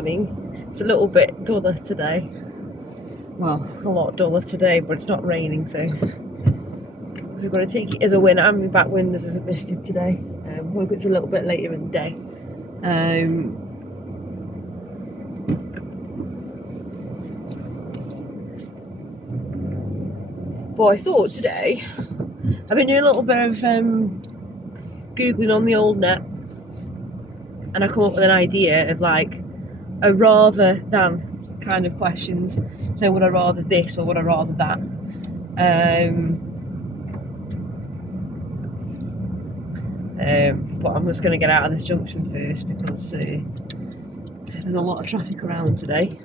morning. It's a little bit duller today. Well, a lot duller today, but it's not raining, so we're going to take it as a win. And my back windows is misted today. Hope it's a little bit later in the day. But I thought today, I've been doing a little bit of Googling on the old net, and I come up with an idea of like a rather than kind of questions. So would I rather this or would I rather that? But I'm just going to get out of this junction first because there's a lot of traffic around today.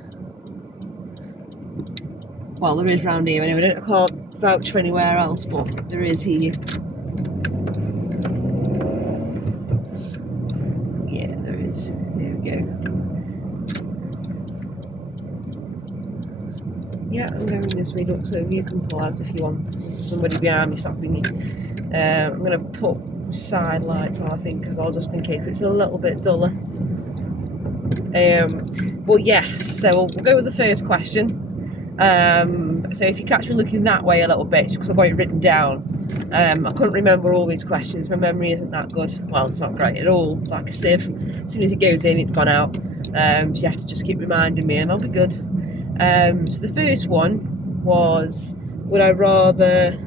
Well, there is round here anyway. I can't vouch for anywhere else, but there is here. Yeah, there is. There we go. Yeah, I'm going this way, look, so you can pull out if you want. There's somebody behind me stopping you. I'm going to put side lights on, I think, as well, just in case it's a little bit duller. But yes, so we'll go with the first question. So if you catch me looking that way a little bit, it's because I've got it written down. I couldn't remember all these questions. My memory isn't that good. Well, it's not great at all. It's like a sieve. As soon as it goes in, it's gone out. So you have to just keep reminding me and I'll be good. So the first one was, would I rather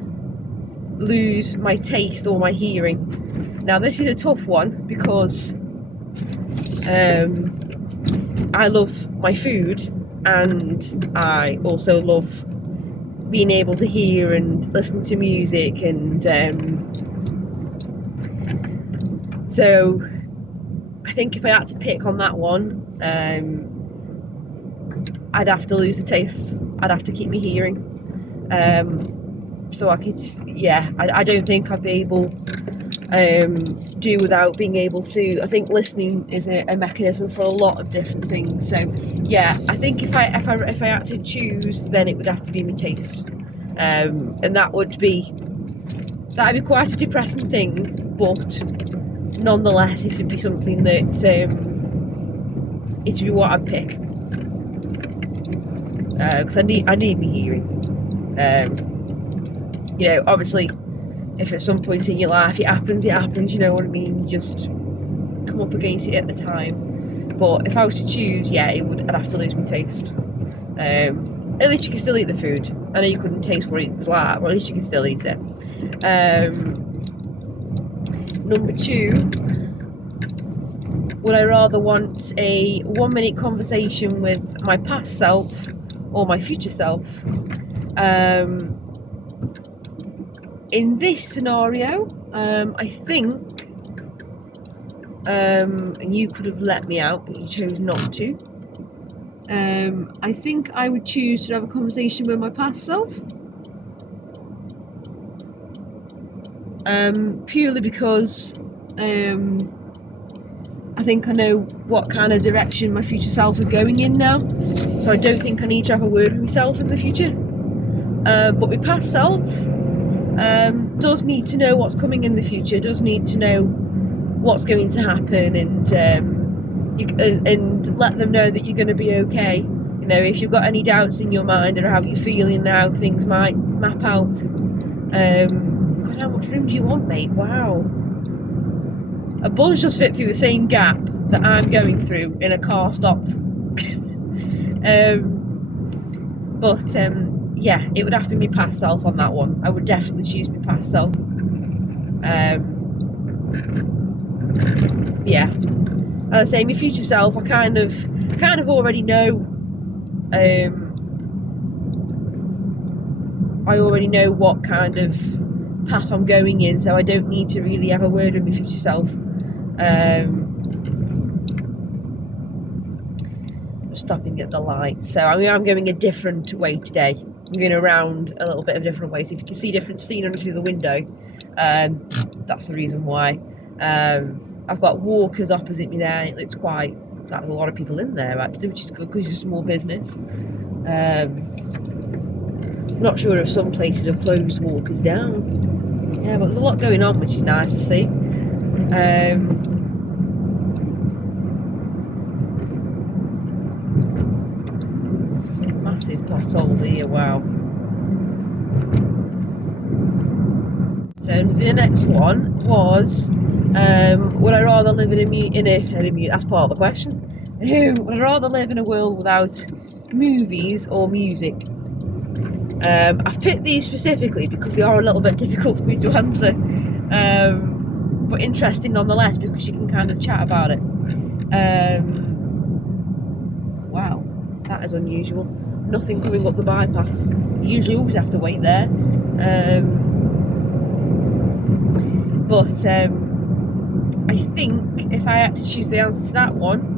lose my taste or my hearing? Now this is a tough one because I love my food and I also love being able to hear and listen to music, and so I think if I had to pick on that one, I'd have to lose the taste. I'd have to keep me hearing. So I could, I don't think I'd be able do without being able to. I think listening is a mechanism for a lot of different things. So yeah, I think if I had to choose, then it would have to be my taste, and that'd be quite a depressing thing, but nonetheless it would be something that it would be what I'd pick, because I need my hearing. Obviously, if at some point in your life it happens, you know what I mean, you just come up against it at the time. But if I was to choose, I'd have to lose my taste. At least you can still eat the food. I know you couldn't taste what it was like, but at least you can still eat it. Number 2, would I rather want a 1-minute conversation with my past self or my future self? In this scenario, I think, and you could have let me out, but you chose not to. I think I would choose to have a conversation with my past self. Purely because I think I know what kind of direction my future self is going in now. So I don't think I need to have a word with myself in the future. But my past self does need to know what's coming in the future, does need to know what's going to happen, and let them know that you're going to be okay. If you've got any doubts in your mind or how you're feeling and how things might map out. God, how much room do you want, mate? Wow. A bus just fit through the same gap that I'm going through in a car stopped. It would have to be my past self on that one. I would definitely choose my past self. As I say, my future self, I kind of already know. I already know what kind of path I'm going in, so I don't need to really have a word with my future self. Stopping at the light, so I'm going a different way today. I'm going around a little bit of different ways. If you can see different scenery through the window, that's the reason why. I've got walkers opposite me there. It looks like there's a lot of people in there actually, which is good because it's a small business. Not sure if some places have closed walkers down. Yeah, but there's a lot going on, which is nice to see. potholes here, wow. So the next one was, would I rather live in a that's part of the question. Would I rather live in a world without movies or music? I've picked these specifically because they are a little bit difficult for me to answer, but interesting nonetheless because you can kind of chat about it. Wow, that is unusual. Nothing coming up the bypass. You usually always have to wait there. But I think if I had to choose the answer to that one,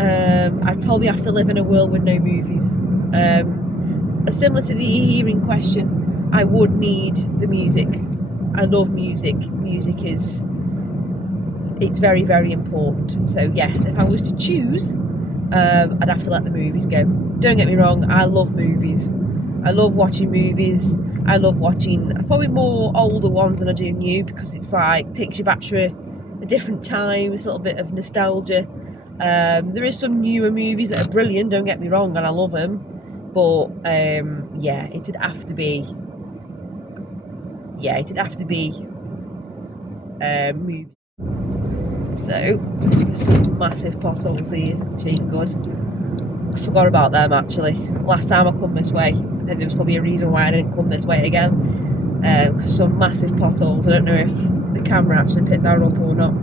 I'd probably have to live in a world with no movies. Similar to the hearing question, I would need the music. I love music. Music it's very, very important. So yes, if I was to choose, I'd have to let the movies go. Don't get me wrong, I love movies. I love watching movies. I love watching probably more older ones than I do new, because it's like takes you back to a different time. It's a little bit of nostalgia. There is some newer movies that are brilliant, don't get me wrong, and I love them, but yeah, it'd have to be movies. So some massive potholes here, which ain't good. I forgot about them actually. Last time I come this way, and there was probably a reason why I didn't come this way again. Some massive potholes. I don't know if the camera actually picked that up or not.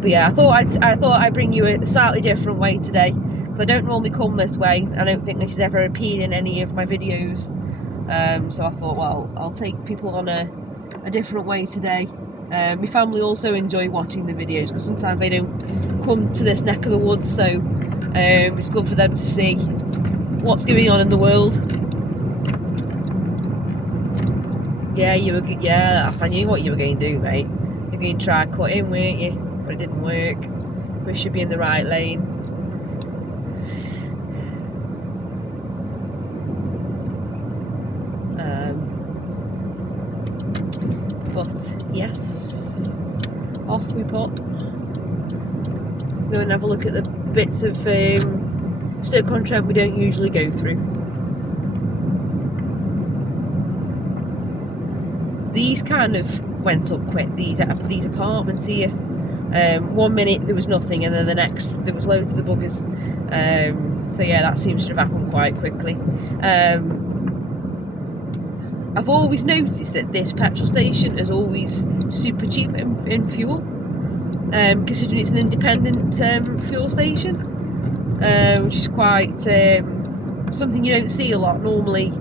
But yeah, I thought I'd bring you a slightly different way today, because I don't normally come this way. I don't think this has ever appeared in any of my videos. So I thought, well, I'll take people on a different way today. My family also enjoy watching the videos because sometimes they don't come to this neck of the woods, so it's good for them to see what's going on in the world. Yeah, I knew what you were going to do, mate. You were going to try cutting, weren't you? But it didn't work. We should be in the right lane. But yes, off we pop. Go and have a look at the bits of Stoke-on-Trent we don't usually go through. These kind of went up quick, these apartments here. 1 minute there was nothing, and then the next there was loads of the buggers. So yeah, that seems to have happened quite quickly. I've always noticed that this petrol station is always super cheap in fuel, considering it's an independent fuel station, which is quite something you don't see a lot normally.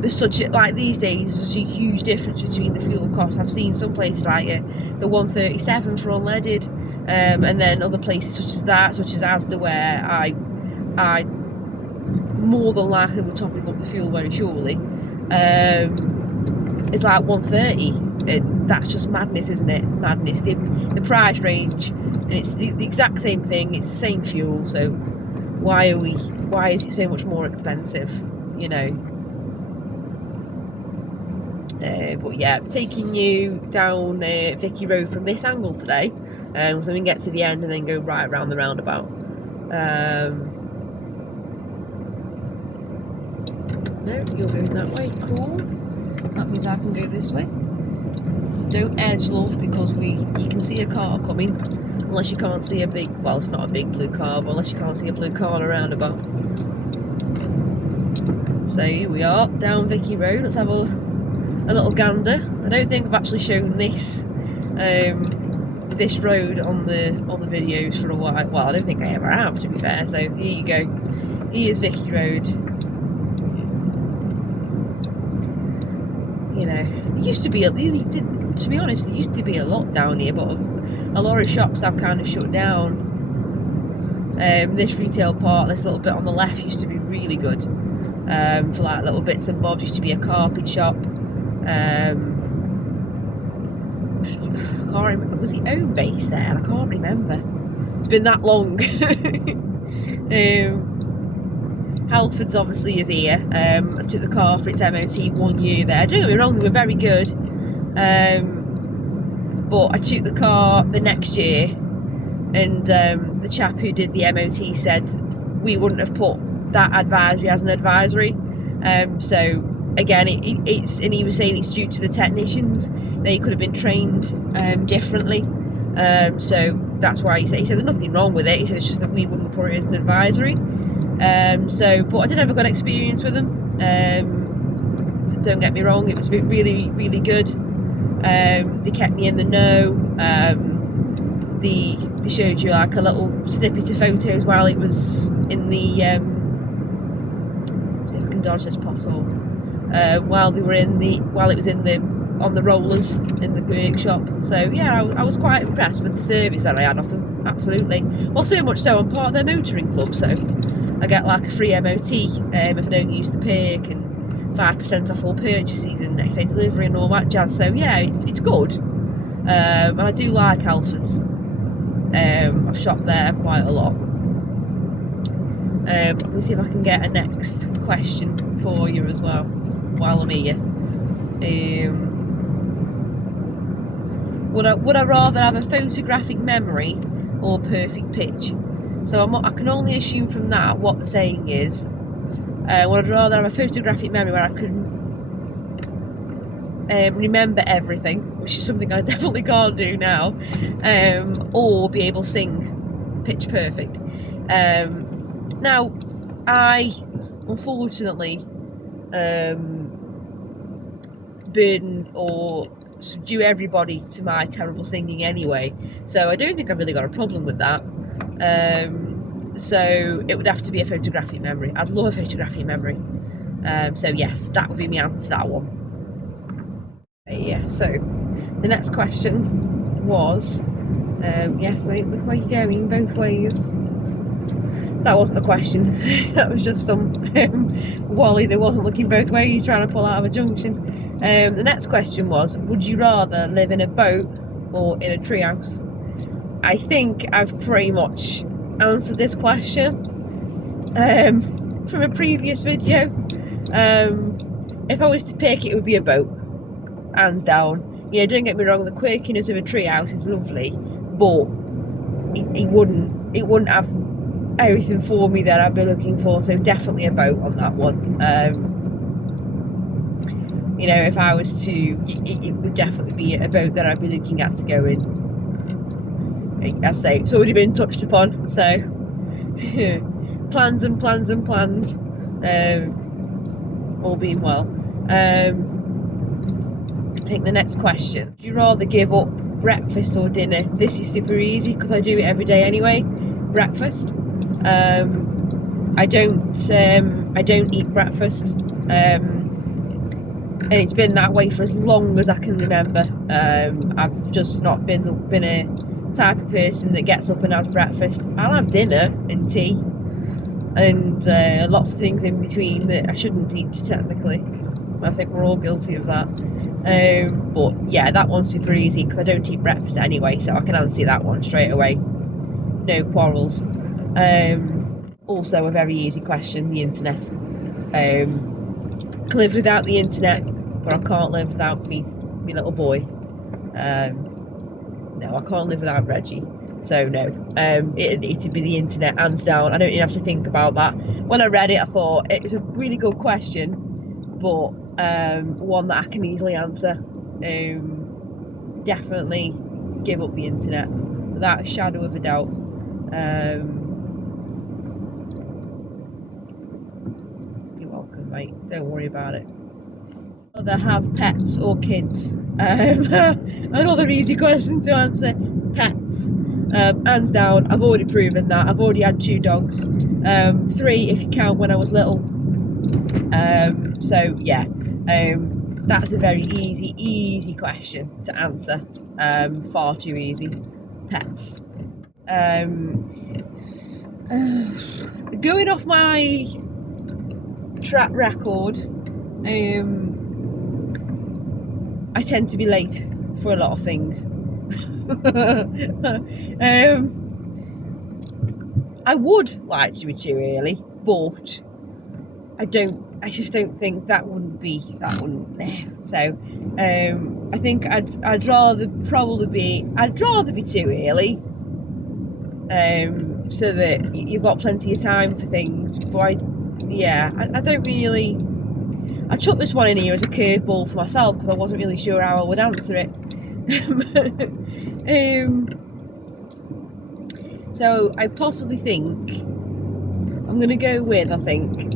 There's like these days, there's such a huge difference between the fuel costs. I've seen some places like the 137 for unleaded, and then other places such as Asda, where I more than likely will topping up the fuel very surely. It's like 130, and that's just madness, isn't it? Madness. The price range, and it's the exact same thing. It's the same fuel, so why is it so much more expensive? You know. But yeah, taking you down Vicky Road from this angle today, so we can get to the end and then go right around the roundabout. No, you're going that way, cool. That means I can go this way. Don't edge, love, because you can see a car coming, unless you can't see a big, well, it's not a big blue car, but unless you can't see a blue car on a roundabout. So here we are, down Vicky Road. Let's have a little gander. I don't think I've actually shown this road on the videos for a while. Well, I don't think I ever have, to be fair. So here you go. Here's Vicky Road. You know, there used to be to be honest, there used to be a lot down here, but a lot of shops have kind of shut down. This retail part, this little bit on the left, used to be really good for like little bits and bobs. Used to be a carpet shop. I can't remember. Was it Home Base there? I can't remember. It's been that long. Halfords obviously is here. I took the car for its MOT 1 year there. Don't get me wrong, they were very good. But I took the car the next year, and the chap who did the MOT said we wouldn't have put that advisory as an advisory. So again, it's and he was saying it's due to the technicians. They could have been trained differently. So that's why he said there's nothing wrong with it. He said it's just that we wouldn't put it as an advisory. But I did have a good experience with them. Don't get me wrong, it was really, really good. They kept me in the know. They showed you like a little snippet of photos while it was in the see if I can dodge this pothole. While it was on the rollers in the workshop. So yeah, I was quite impressed with the service that I had off them. Absolutely. Well, so much so I'm part of their motoring club, so I get like a free MOT if I don't use the perk, and 5% off all purchases and next day delivery and all that jazz. So yeah, it's good. And I do like Alfred's. I've shopped there quite a lot. Let me see if I can get a next question for you as well while I'm here. Would I rather have a photographic memory or perfect pitch? So I can only assume from that what the saying is. Would I rather have a photographic memory where I can remember everything, which is something I definitely can't do now, or be able to sing pitch perfect. Now, I unfortunately burden or subdue everybody to my terrible singing anyway, so I don't think I've really got a problem with that. So it would have to be a photographic memory. I'd love a photographic memory. So yes, that would be my answer to that one. Yeah, so the next question was, yes mate, look where you're going, both ways. That wasn't the question. That was just some Wally that wasn't looking both ways trying to pull out of a junction. The next question was, would you rather live in a boat or in a treehouse? I think I've pretty much answered this question from a previous video. If I was to pick, it would be a boat, hands down. You know, don't get me wrong, the quirkiness of a treehouse is lovely, but it wouldn't have everything for me that I'd be looking for, so definitely a boat on that one. You know, if I was to, it would definitely be a boat that I'd be looking at to go in. As I say, it's already been touched upon, so plans and plans and plans, all being well. I think the next question, would you rather give up breakfast or dinner? This is super easy because I do it every day anyway. Breakfast. I don't eat breakfast, and it's been that way for as long as I can remember. I've just not been a type of person that gets up and has breakfast. I'll have dinner and tea and lots of things in between that I shouldn't eat technically. I think we're all guilty of that. But yeah, that one's super easy because I don't eat breakfast anyway, so I can answer that one straight away. No quarrels. Also a very easy question, the internet. Can live without the internet, but I can't live without me little boy. No, I can't live without Reggie. So no, it'd be the internet, hands down. I don't even have to think about that. When I read it, I thought it was a really good question, but one that I can easily answer. Definitely give up the internet without a shadow of a doubt. You're welcome, mate. Don't worry about it. Whether have pets or kids? Another easy question to answer. Pets. Hands down. I've already proven that. I've already had 2 dogs. 3 if you count when I was little. So yeah. That's a very easy question to answer. Far too easy. Pets. Going off my track record, I tend to be late for a lot of things. I would like to be too early, but I just don't think that wouldn't. So I think I'd rather be too early, so that you've got plenty of time for things. But I don't really. I chucked this one in here as a curveball for myself because I wasn't really sure how I would answer it. So I possibly think I'm going to go with, I think,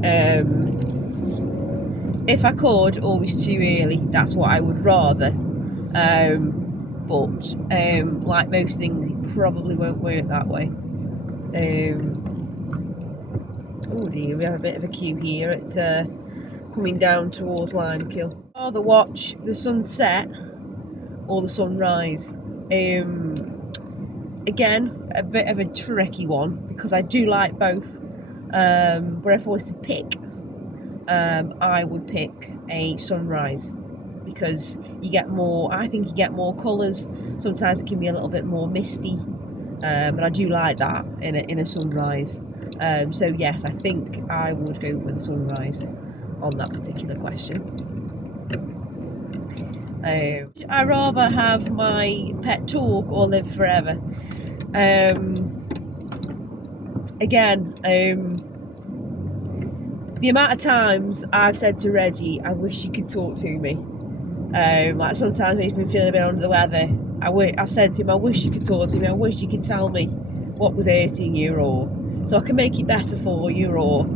if I could, always too early. That's what I would rather. But like most things, it probably won't work that way. Oh dear, we have a bit of a queue here. It's coming down towards Limekill. Rather watch the sunset or the sunrise. Again, a bit of a tricky one because I do like both. But if I was to pick, I would pick a sunrise because you get more. I think you get more colours. Sometimes it can be a little bit more misty, and I do like that in a sunrise. So yes, I think I would go with the sunrise on that particular question. I rather have my pet talk or live forever. Again, the amount of times I've said to Reggie, I wish you could talk to me. Like sometimes when he's been feeling a bit under the weather, I've said to him, I wish you could talk to me, I wish you could tell me what was hurting you, or so I can make it better for you, or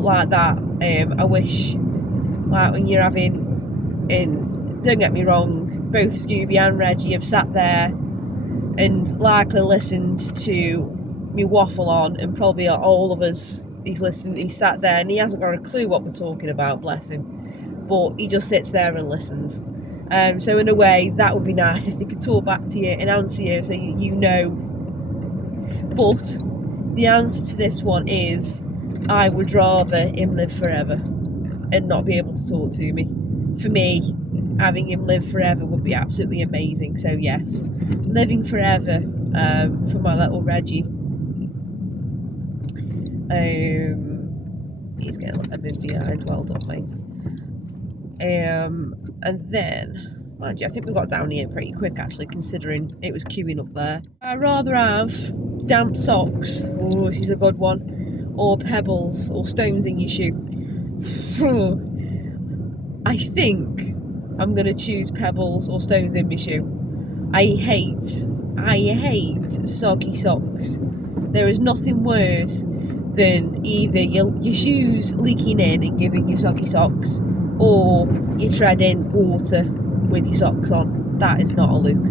like that. I wish, like when you're don't get me wrong, both Scooby and Reggie have sat there and likely listened to me waffle on, and probably all of us, he's sat there and he hasn't got a clue what we're talking about, bless him, but he just sits there and listens. So in a way, that would be nice if they could talk back to you and answer you, so you know. But the answer to this one is, I would rather him live forever and not be able to talk to me. For me, having him live forever would be absolutely amazing. So yes, living forever for my little Reggie. He's getting a little bit behind. Well done, mate. And then, mind you, I think we got down here pretty quick actually, considering it was queuing up there. I'd rather have damp socks. Oh, this is a good one. Or pebbles or stones in your shoe. I think I'm going to choose pebbles or stones in my shoe. I hate soggy socks. There is nothing worse than either your shoes leaking in and giving you soggy socks, or you treading water with your socks on. That is not a look.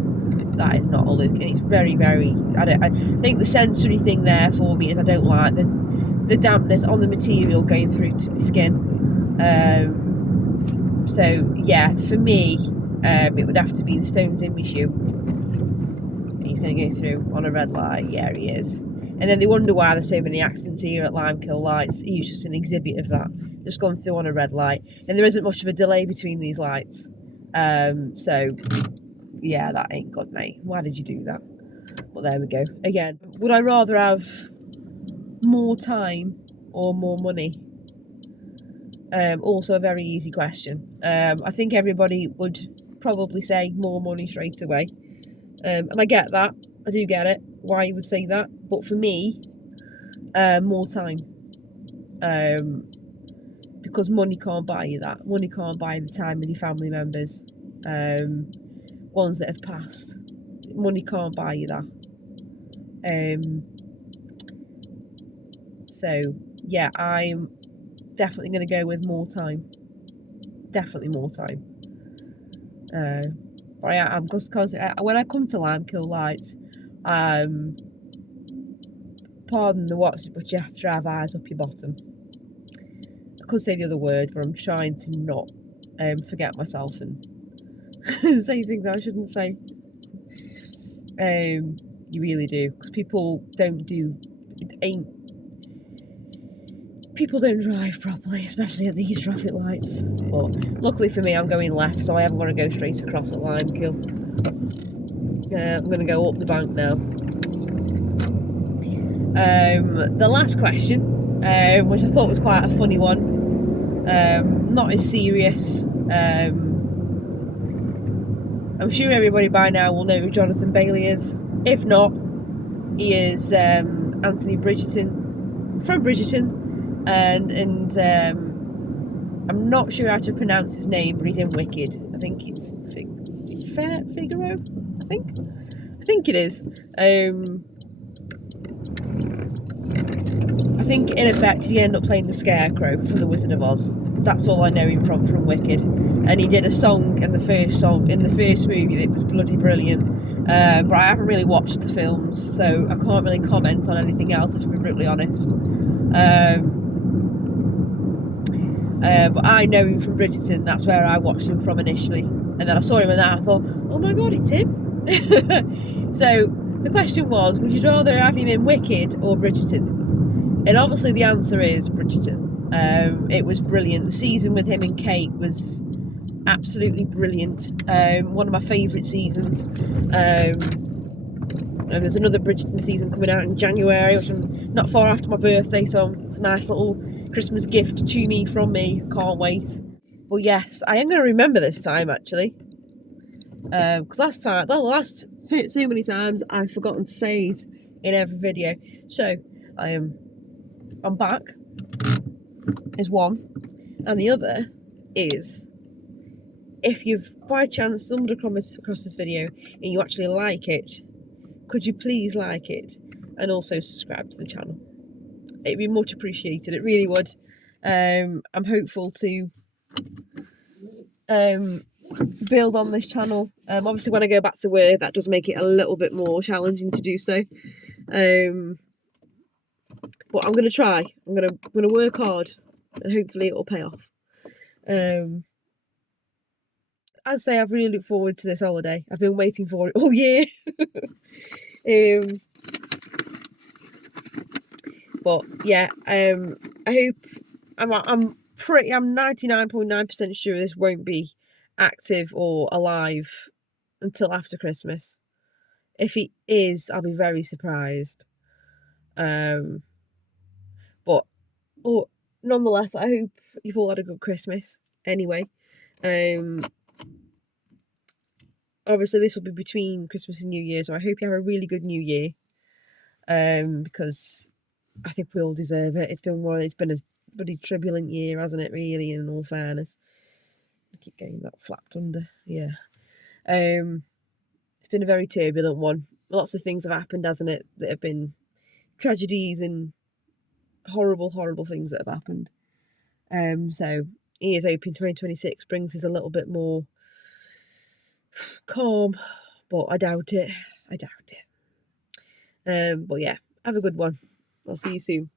That is not a look, and it's very, very. I think the sensory thing there for me is I don't like the dampness on the material going through to my skin. So yeah, for me, it would have to be the stones in my shoe. He's going to go through on a red light. Yeah, he is. And then they wonder why there's so many accidents here at Limekill Lights. He's just an exhibit of that. Just gone through on a red light. And there isn't much of a delay between these lights. So, yeah, that ain't good, mate. Why did you do that? Well, there we go. Again, would I rather have more time or more money? Also a very easy question. I think everybody would probably say more money straight away. And I get that. I do get it, why you would say that. But for me, more time. Because money can't buy you that. Money can't buy the time with your family members. Ones that have passed. Money can't buy you that. So, yeah, I'm definitely going to go with more time. Definitely more time. But I'm just because when I come to Limekill Lights, pardon the watch, but you have to have eyes up your bottom. I could say the other word, but I'm trying to not forget myself and say things I shouldn't say. You really do, because people don't drive properly, especially at these traffic lights. But luckily for me, I'm going left, so I haven't got to go straight across at Limekill. I'm going to go up the bank now. The last question, which I thought was quite a funny one, not as serious, I'm sure everybody by now will know who Jonathan Bailey is. If not, he is Anthony Bridgerton from Bridgerton, and I'm not sure how to pronounce his name, but he's in Wicked. I think it's Figaro. I think it is. I think in effect he ended up playing the Scarecrow from The Wizard of Oz. That's all I know him from Wicked. And he did a song in the first movie that was bloody brilliant. But I haven't really watched the films, so I can't really comment on anything else, if to be brutally honest. But I know him from Bridgerton. That's where I watched him from initially. And then I saw him and I thought, oh my god, it's him. So the question was, would you rather have him in Wicked or Bridgerton? And obviously the answer is Bridgerton. It was brilliant. The season with him and Kate was absolutely brilliant. One of my favourite seasons. And there's another Bridgerton season coming out in January, which I'm not far after my birthday, so it's a nice little Christmas gift to me from me. Can't wait. Well, yes, I am going to remember this time actually, because last so many times I've forgotten to say it in every video. So I'm back is one, and the other is, if you've by chance stumbled across this video and you actually like it, could you please like it and also subscribe to the channel? It'd be much appreciated, it really would. I'm hopeful to build on this channel. Obviously when I go back to work, that does make it a little bit more challenging to do so. But I'm going to try. I'm going to work hard and hopefully it'll pay off. As I say, I've really looked forward to this holiday. I've been waiting for it all year. But yeah, I hope I'm 99.9% sure this won't be active or alive until after Christmas. If it is, I'll be very surprised. But nonetheless, I hope you've all had a good Christmas. Anyway, obviously this will be between Christmas and New Year, so I hope you have a really good New Year. Because I think we all deserve it. It's been a bloody turbulent year, hasn't it? Really, in all fairness. I keep getting that flapped under. Yeah. It's been a very turbulent one. Lots of things have happened, hasn't it? That have been tragedies and horrible, horrible things that have happened. So here's hoping 2026 brings us a little bit more calm, but I doubt it. But yeah, have a good one. I'll see you soon.